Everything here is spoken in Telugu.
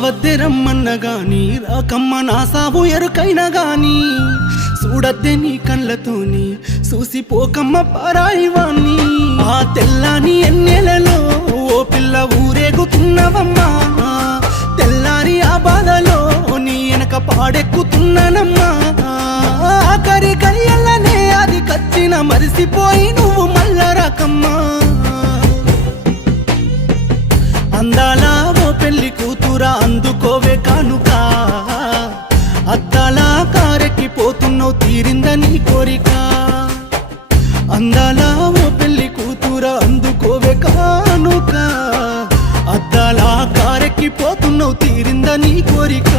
రావద్దే రమ్మన్న గాని రాకమ్మ నా సావు ఎరుకైనా గాని చూడద్దే నీ కళ్ళతోని చూసిపోకమ్మ పారాయివాణ్ణి ఆ తెల్లాని ఎన్నెలలో ఓ పిల్ల ఊరేగుతున్నవమ్మా తెల్లారి ఆ బాధలో నీ వెనక పాడెక్కుతున్నానమ్మా ఆఖరి గడియల్లనే అది కచ్చిన మరిసిపోయి నువ్వు మళ్ళ రాకమ్మా అందాల ఓ పెళ్లి కూతురా అందుకోవే కానుక అద్దాల కారెక్కిపోతున్నావు తీరింద నీ కోరిక అందాల ఓ పెళ్లి కూతురా అందుకోవే కానుక అద్దాల కారెక్కిపోతున్నావు తీరింద నీ కోరిక